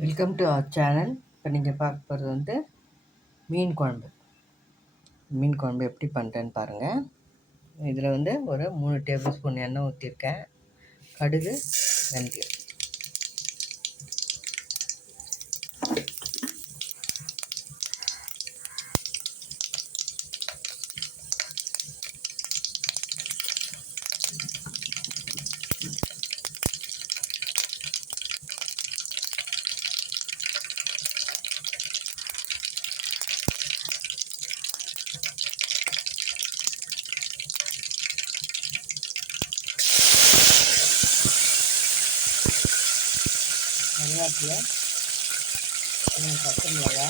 Welcome to our channel இப்போ நீங்கள் பார்க்க போகிறது வந்து மீன் குழம்பு. மீன் குழம்பு எப்படி பண்ணுறேன்னு பாருங்கள் இதில் வந்து ஒரு மூணு டேபிள் ஸ்பூன் எண்ணெய் ஊற்றிருக்கேன் கடுகு வெந்தயம். கருவேப்பிலை பச்சை மிளகா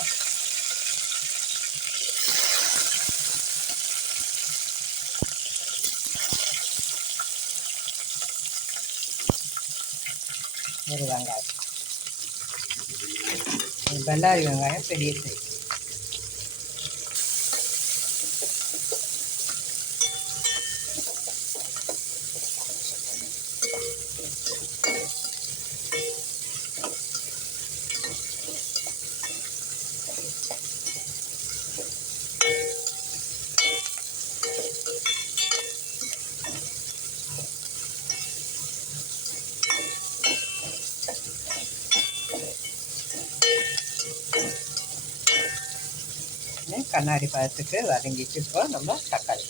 ஒரு வெங்காயம். வெள்ளாரி வெங்காயம் பெரிய சைஸ். கண்ணாடி பழத்துக்கு வதங்கிட்டு இப்போ நம்ம தக்காளி.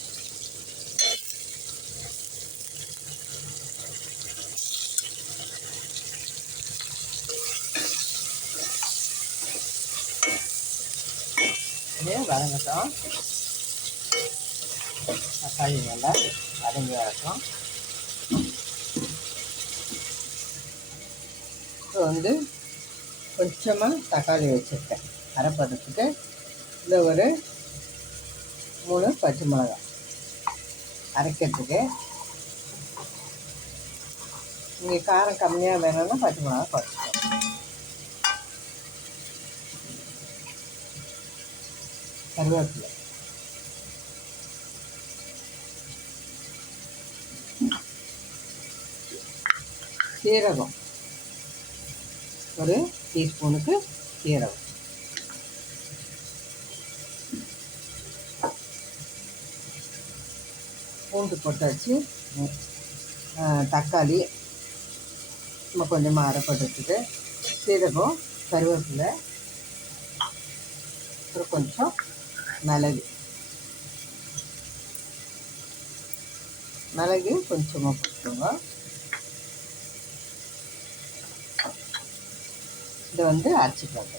இது வதங்கட்டும். தக்காளி நல்லா வதங்கி வரட்டும். இப்போ வந்து கொஞ்சமாக தக்காளி வச்சுருக்கேன். அரைப்பதத்துக்கு இதில் ஒரு மூணு பச்சை மிளகாய் அரைக்கிறதுக்கு. நீங்கள் காரம் கம்மியாக வேணும்னா பச்சை மிளகா குறைச்சிக்கோங்க கருவேப்பிலை. சீரகம். ஒரு டீஸ்பூனுக்கு சீரகம். பூண்டு போட்டாச்சு. தக்காளி நம்ம கொஞ்சமாக அரைப்படுத்துட்டு சீரகம் கருவேப்பிலை அப்புறம் கொஞ்சம் மிளகு. மிளகு கொஞ்சமாக போட்டுக்கோங்க. இதை வந்து அரைச்சிக்கலாம்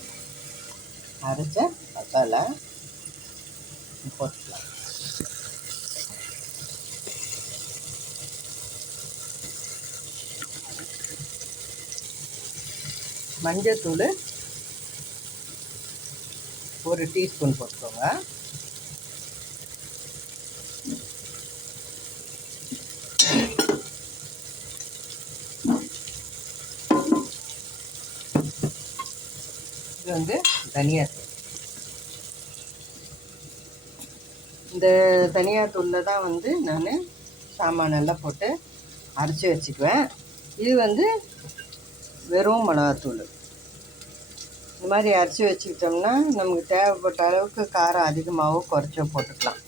அரைச்ச மசாலா போட்டுக்கலாம். மஞ்சத்தூள் ஒரு டீஸ்பூன் போட்டுக்கோங்க. இது வந்து தனியாத்தூள். இந்த தனியாத்தூளில் தான் வந்து நான் சாமானெல்லாம் போட்டு அரைச்சி வச்சுக்குவேன். இது வந்து வெறும் மிளகாத்தூள். இந்த மாதிரி அரைச்சி வச்சுக்கிட்டோம்னா நமக்கு தேவைப்பட்ட அளவுக்கு காரம் அதிகமாகவோ குறைச்சோ போட்டுக்கலாம்.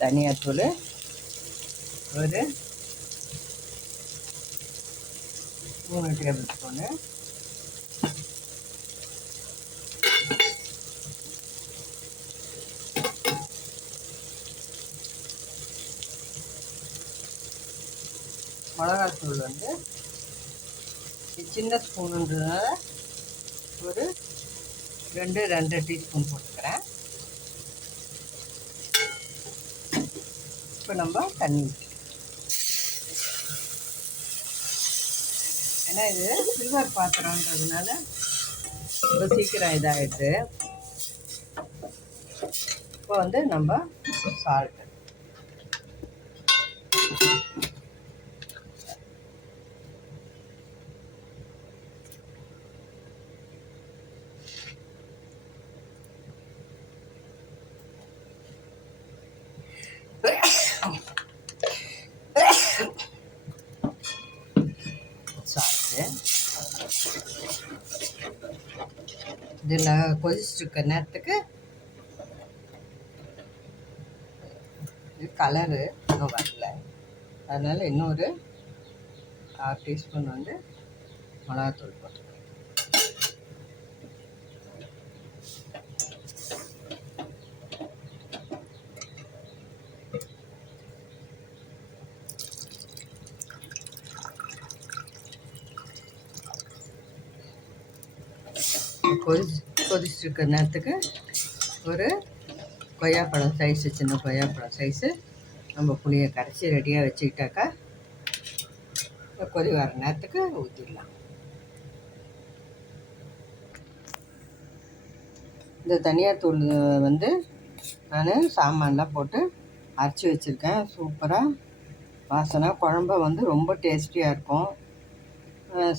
தனியாத்தூள் ஒரு மூணு டேபிள் ஸ்பூனு மிளகாத்தூள் வந்து சின்ன ஸ்பூனுன்றதுனால ஒரு ரெண்டு ரெண்டு டீஸ்பூன் போட்டுக்கிறேன். இப்போ நம்ம தண்ணி ஏன்னா இது சில்வர் பாத்திரன்றதுனால ரொம்ப சீக்கிரம் இதாகிடுது இப்போ வந்து நம்ம சால்ட்டு இதில் கொதிச்சுட்டு நேரத்துக்கு இது கலரு இன்னும் வரல. அதனால் இன்னொரு ஆறு டீஸ்பூன் வந்து மிளகாத்தூள் போட்டு கொதிச்சு கொதிச்சுருக்க நேரத்துக்கு ஒரு கொய்யாப்பழம் சைஸு சின்ன கொய்யாப்பழம் சைஸு நம்ம புளியை கரைச்சி ரெடியாக வச்சுக்கிட்டாக்கா கொதி வர நேரத்துக்கு ஊற்றிடலாம் இந்த தனியாத்தூள் வந்து நான் சாமான்லாம் போட்டு அரைச்சி வச்சுருக்கேன். சூப்பராக வாசனை குழம்ப வந்து ரொம்ப டேஸ்டியாக இருக்கும்.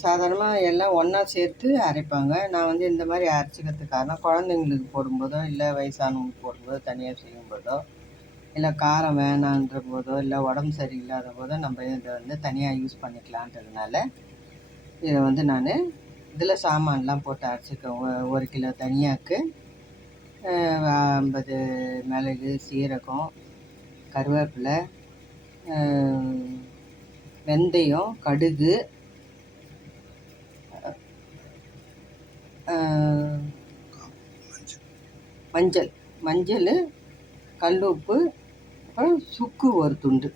சாதாரணமாக எல்லாம் ஒன்றா சேர்த்து அரைப்பாங்க. நான் வந்து இந்த மாதிரி அரைச்சிக்கிறதுக்கு காரணம் குழந்தைங்களுக்கு போடும்போதோ இல்லை வயசானவங்களுக்கு போடும்போதோ தனியாக செய்யும்போதோ இல்லை காரம் வேணான்ற போதோ இல்லை உடம்பு சரியில்லாத போதோ நம்ம இதை வந்து தனியாக யூஸ் பண்ணிக்கலான்றதுனால இதை வந்து நான் இதில் சாமான்லாம் போட்டு அரைச்சிக்கேன் ஒரு கிலோ தனியாக்கு ஐம்பது மிளகு சீரகம் கருவேப்பிலை வெந்தயம் கடுகு மஞ்சள் மஞ்சள் கல் உப்பு அப்புறம் சுக்கு ஒரு துண்டு.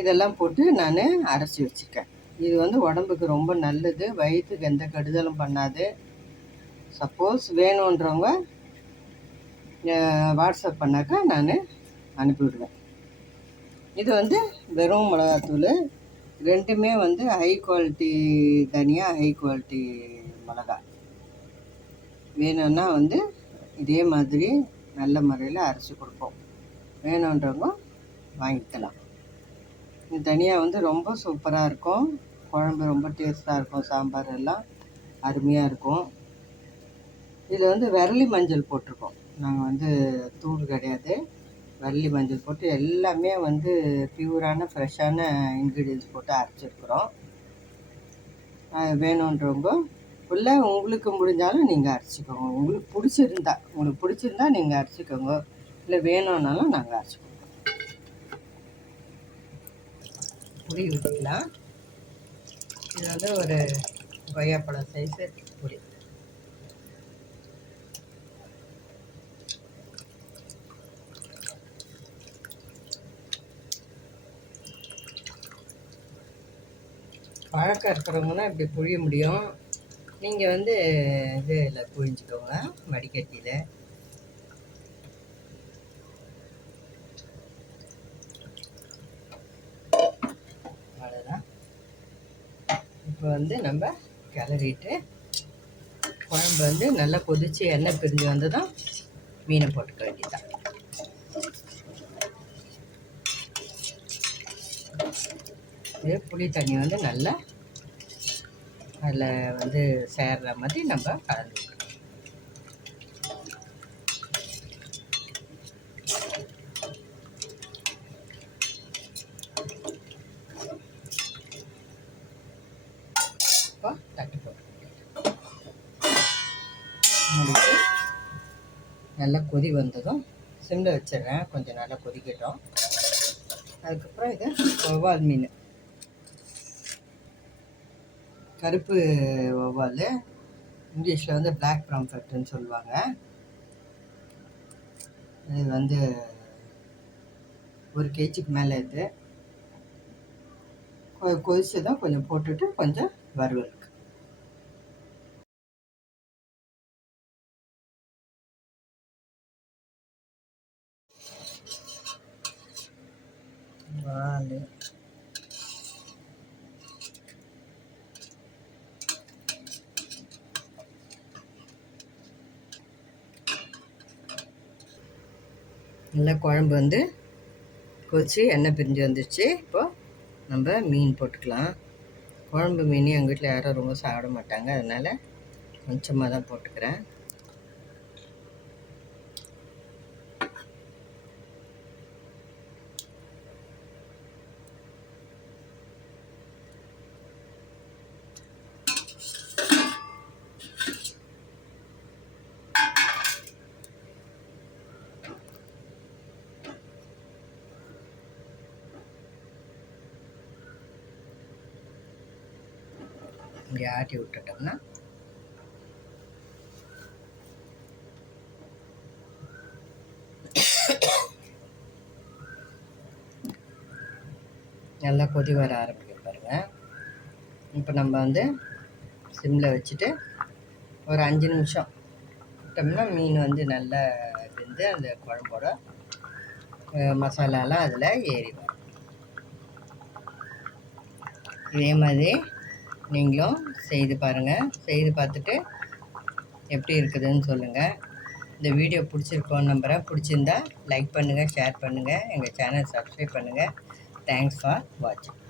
இதெல்லாம் போட்டு நான் அரைச்சி வச்சுருக்கேன். இது வந்து உடம்புக்கு ரொம்ப நல்லது வயிற்றுக்கு எந்த கெடுதலும் பண்ணாது. சப்போஸ் வேணுன்றவங்க வாட்ஸ்அப் பண்ணாக்கா நான் அனுப்பிவிடுவேன். இது வந்து வெறும் மிளகாத்தூள் ரெண்டுமே வந்து ஹை குவாலிட்டி தனியாக ஹை குவாலிட்டி மிளகா வேணும்னா வந்து இதே மாதிரி நல்ல முறையில் அரைச்சி கொடுப்போம். வேணுன்றவங்க வாங்கிக்கலாம். இது தனியாக வந்து ரொம்ப சூப்பராக இருக்கும். குழம்பு ரொம்ப டேஸ்ட்டாக இருக்கும். சாம்பார் எல்லாம் அருமையாக இருக்கும். இதில் வந்து விரலி மஞ்சள் போட்டிருக்கோம். நாங்கள் வந்து தூள் கிடையாது. வரலி மஞ்சள் போட்டு எல்லாமே வந்து பியூரான ஃப்ரெஷ்ஷான இன்க்ரீடியன்ஸ் போட்டு அரைச்சிருக்குறோம். வேணுன்றவங்க இல்லை உங்களுக்கு முடிஞ்சாலும் நீங்கள் அரைச்சிக்கோங்க. உங்களுக்கு பிடிச்சிருந்தா உங்களுக்கு பிடிச்சிருந்தா நீங்கள் அரைச்சிக்கோங்க. இல்லை வேணும்னாலும் நாங்கள் அரைச்சிக்கோங்க பொடி ஊற்றிக்கலாம் இது வந்து ஒரு கொய்யாப்பழம் சைஸு பொடி. பழக்கம் இருக்கிறவங்கன்னா இப்படி புழிய முடியும். நீங்கள் வந்து இதில் புழிஞ்சிக்கோங்க வடிகட்டியில் அவ்வளோதான் இப்போ வந்து நம்ம கிளறிட்டு குழம்பு வந்து நல்லா கொதித்து எண்ணெய் பிரிஞ்சு வந்ததும் மீனை போட்டுக்க வேண்டியதான் இது புளி தண்ணி வந்து நல்லா அதில் வந்து சேர்ற மாதிரி நம்ம கலந்து தட்டு போட்டு நல்லா கொதி வந்ததும் சிம்மில் வச்சிடுறேன். கொஞ்சம் நல்லா கொதிக்கட்டும். அதுக்கப்புறம் இது வவ்வால் மீன். கருப்பு வவ்வால் இங்கிலீஷில் வந்து பிளாக் ப்ராம்ஃபெட்டுன்னு சொல்லுவாங்க. இது வந்து ஒரு கேஜிக்கு மேலே இது. கொதிச்சு தான் கொஞ்சம் போட்டுட்டு கொஞ்சம் வறுவலுக்கு வால் நல்லா குழம்பு வந்து கொச்சி எண்ணெய் பிரிஞ்சு வந்துடுச்சு இப்போது நம்ம மீன் போட்டுக்கலாம். குழம்பு மீன் எங்கள் வீட்டில் யாரும் ரொம்ப சாப்பிட மாட்டாங்க. அதனால் கொஞ்சமாக தான் போட்டுக்கிறேன். இப்படி ஆட்டி விட்டுட்டோம்னா நல்லா கொதி வர ஆரம்பிக்கும் பாருங்கள் இப்போ நம்ம வந்து சிம்மில் வச்சுட்டு ஒரு அஞ்சு நிமிஷம் விட்டோம்னா மீன் வந்து நல்லா வெந்து அந்த குழம்போட மசாலாலாம் அதில் ஏறி வரும் இதே மாதிரி நீங்களும் செய்து பாருங்கள் செய்து பார்த்துட்டு எப்படி இருக்குதுன்னு சொல்லுங்கள் இந்த வீடியோ பிடிச்சிருக்கோன்னு நம்புகிறேன் பிடிச்சிருந்தா லைக் பண்ணுங்கள் ஷேர் பண்ணுங்கள் எங்கள் சேனல் சப்ஸ்கிரைப் பண்ணுங்கள் தேங்க்ஸ் ஃபார் வாட்சிங்